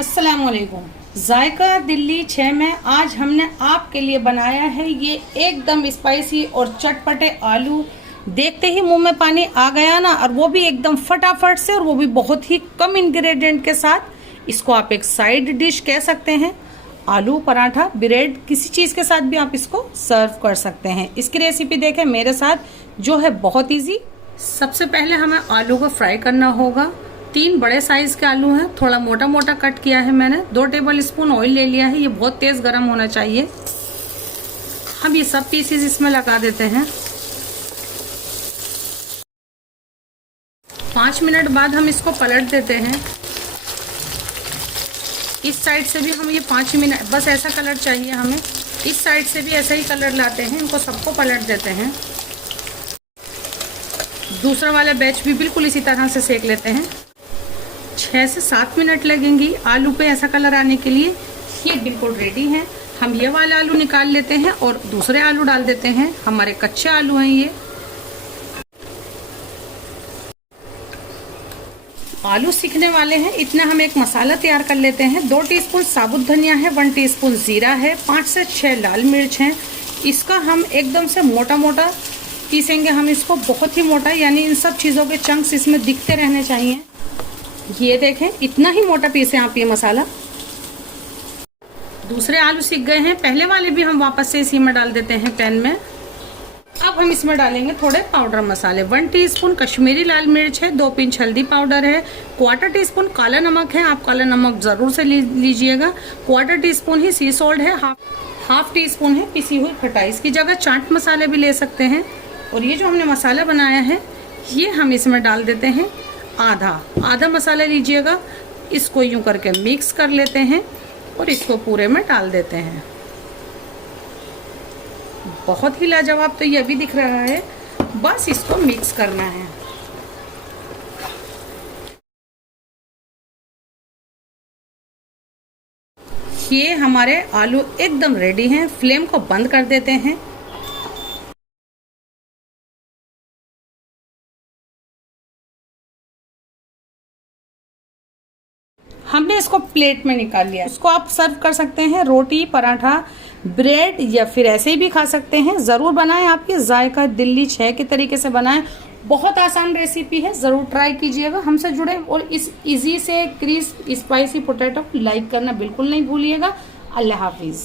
अस्सलाम वालेकुम। जायका दिल्ली 6 में आज हमने आपके लिए बनाया है ये एकदम स्पाइसी और चटपटे आलू। देखते ही मुंह में पानी आ गया ना, और वो भी एकदम फटाफट से, और वो भी बहुत ही कम इंग्रेडिएंट के साथ। इसको आप एक साइड डिश कह सकते हैं। आलू पराठा, ब्रेड, किसी चीज़ के साथ भी आप इसको सर्व कर सकते हैं। इसकी रेसिपी देखें मेरे साथ, जो है बहुत ईजी। सबसे पहले हमें आलू को फ्राई करना होगा। 3 बड़े साइज के आलू हैं, थोड़ा मोटा मोटा कट किया है मैंने। 2 टेबल स्पून ऑयल ले लिया है, ये बहुत तेज गर्म होना चाहिए। हम ये सब पीसेस इसमें लगा देते हैं। 5 मिनट बाद हम इसको पलट देते हैं। इस साइड से भी हम ये 5 मिनट, बस ऐसा कलर चाहिए हमें। इस साइड से भी ऐसा ही कलर लाते हैं, इनको सबको पलट देते हैं। दूसरा वाला बैच भी बिल्कुल इसी तरह से सेक लेते हैं। 6 से 7 मिनट लगेंगी आलू पे ऐसा कलर आने के लिए। ये बिल्कुल रेडी है। हम ये वाला आलू निकाल लेते हैं और दूसरे आलू डाल देते हैं। हमारे कच्चे आलू हैं ये। आलू सीखने वाले हैं, इतना हम एक मसाला तैयार कर लेते हैं। 2 टीस्पून साबुत धनिया है, 1 टीस्पून जीरा है, 5 से 6 लाल मिर्च हैं। इसका हम एकदम से मोटा मोटा पीसेंगे। हम इसको बहुत ही मोटा, यानी इन सब चीज़ों के चंक्स इसमें दिखते रहने चाहिए। ये देखें, इतना ही मोटा पीसें आप ये मसाला। दूसरे आलू सीख गए हैं, पहले वाले भी हम वापस से इसी में डाल देते हैं पैन में। अब हम इसमें डालेंगे थोड़े पाउडर मसाले। 1 टीस्पून कश्मीरी लाल मिर्च है, 2 पिंच हल्दी पाउडर है, 1/4 टीस्पून काला नमक है। आप काला नमक जरूर से लीजिएगा। 1/4 टीस्पून ही सी सॉल्ट है, हाफ टीस्पून है पिसी हुई खटाई। इसकी जगह चाट मसाले भी ले सकते हैं। और ये जो हमने मसाला बनाया है, ये हम इसमें डाल देते हैं। आधा मसाला लीजिएगा। इसको यूं करके मिक्स कर लेते हैं और इसको पूरे में डाल देते हैं। बहुत ही लाजवाब तो ये भी दिख रहा है। बस इसको मिक्स करना है। ये हमारे आलू एकदम रेडी हैं। फ्लेम को बंद कर देते हैं। हमने इसको प्लेट में निकाल लिया। इसको आप सर्व कर सकते हैं रोटी, पराठा, ब्रेड, या फिर ऐसे ही भी खा सकते हैं। ज़रूर बनाएं। आपकी जायका दिल्ली 6 के तरीके से बनाएं। बहुत आसान रेसिपी है, ज़रूर ट्राई कीजिएगा। हमसे जुड़े और इस इजी से क्रिस्प स्पाइसी पोटैटो लाइक करना बिल्कुल नहीं भूलिएगा। अल्लाह हाफिज़।